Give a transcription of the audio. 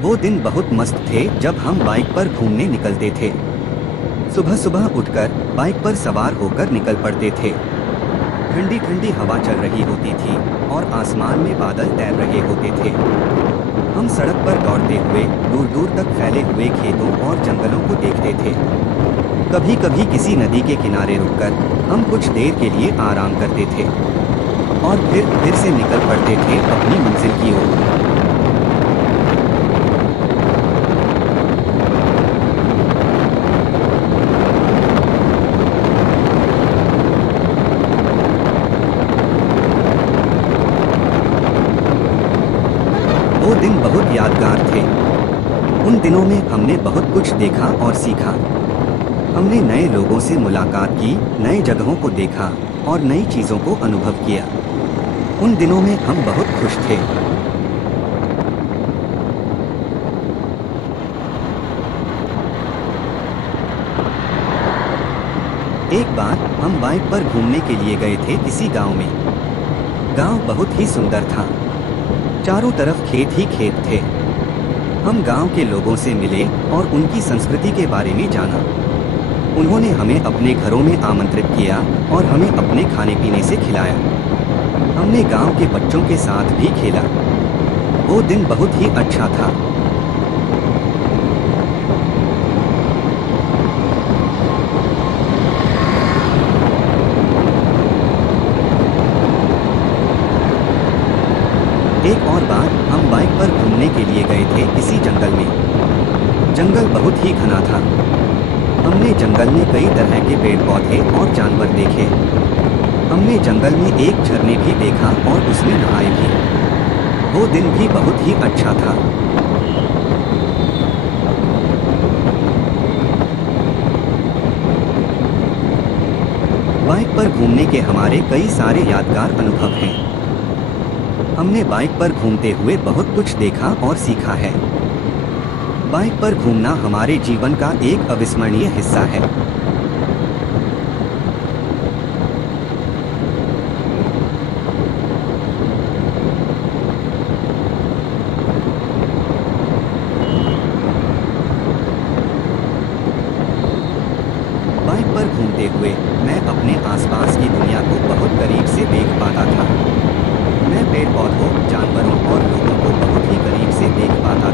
वो दिन बहुत मस्त थे जब हम बाइक पर घूमने निकलते थे। सुबह सुबह उठकर बाइक पर सवार होकर निकल पड़ते थे। ठंडी ठंडी हवा चल रही होती थी और आसमान में बादल तैर रहे होते थे। हम सड़क पर दौड़ते हुए दूर दूर तक फैले हुए खेतों और जंगलों को देखते थे। कभी कभी किसी नदी के किनारे रुककर हम कुछ देर के लिए आराम करते थे और फिर से निकल पड़ते थे अपनी मंजिल की ओर। वो दिन बहुत यादगार थे। उन दिनों में हमने बहुत कुछ देखा और सीखा। हमने नए लोगों से मुलाकात की, नई जगहों को देखा और नई चीजों को अनुभव किया। उन दिनों में हम बहुत खुश थे। एक बार हम बाइक पर घूमने के लिए गए थे किसी गांव में। गांव बहुत ही सुंदर था। चारों तरफ खेत ही खेत थे। हम गांव के लोगों से मिले और उनकी संस्कृति के बारे में जाना। उन्होंने हमें अपने घरों में आमंत्रित किया और हमें अपने खाने पीने से खिलाया। हमने गांव के बच्चों के साथ भी खेला। वो दिन बहुत ही अच्छा था। एक और बार हम बाइक पर घूमने के लिए गए थे किसी जंगल में। जंगल बहुत ही घना था। हमने जंगल में कई तरह के पेड़ पौधे और जानवर देखे। हमने जंगल में एक झरने भी देखा और उसमें नहाए भी। वो दिन भी बहुत ही अच्छा था। बाइक पर घूमने के हमारे कई सारे यादगार अनुभव हैं। हमने बाइक पर घूमते हुए बहुत कुछ देखा और सीखा है। बाइक पर घूमना हमारे जीवन का एक अविस्मरणीय हिस्सा है। बाइक पर घूमते हुए मैं अपने आसपास की दुनिया को बहुत करीब से देख पाता था। मैं पेड़ पौधों, जानवरों और लोगों को बहुत ही करीब से देख पाता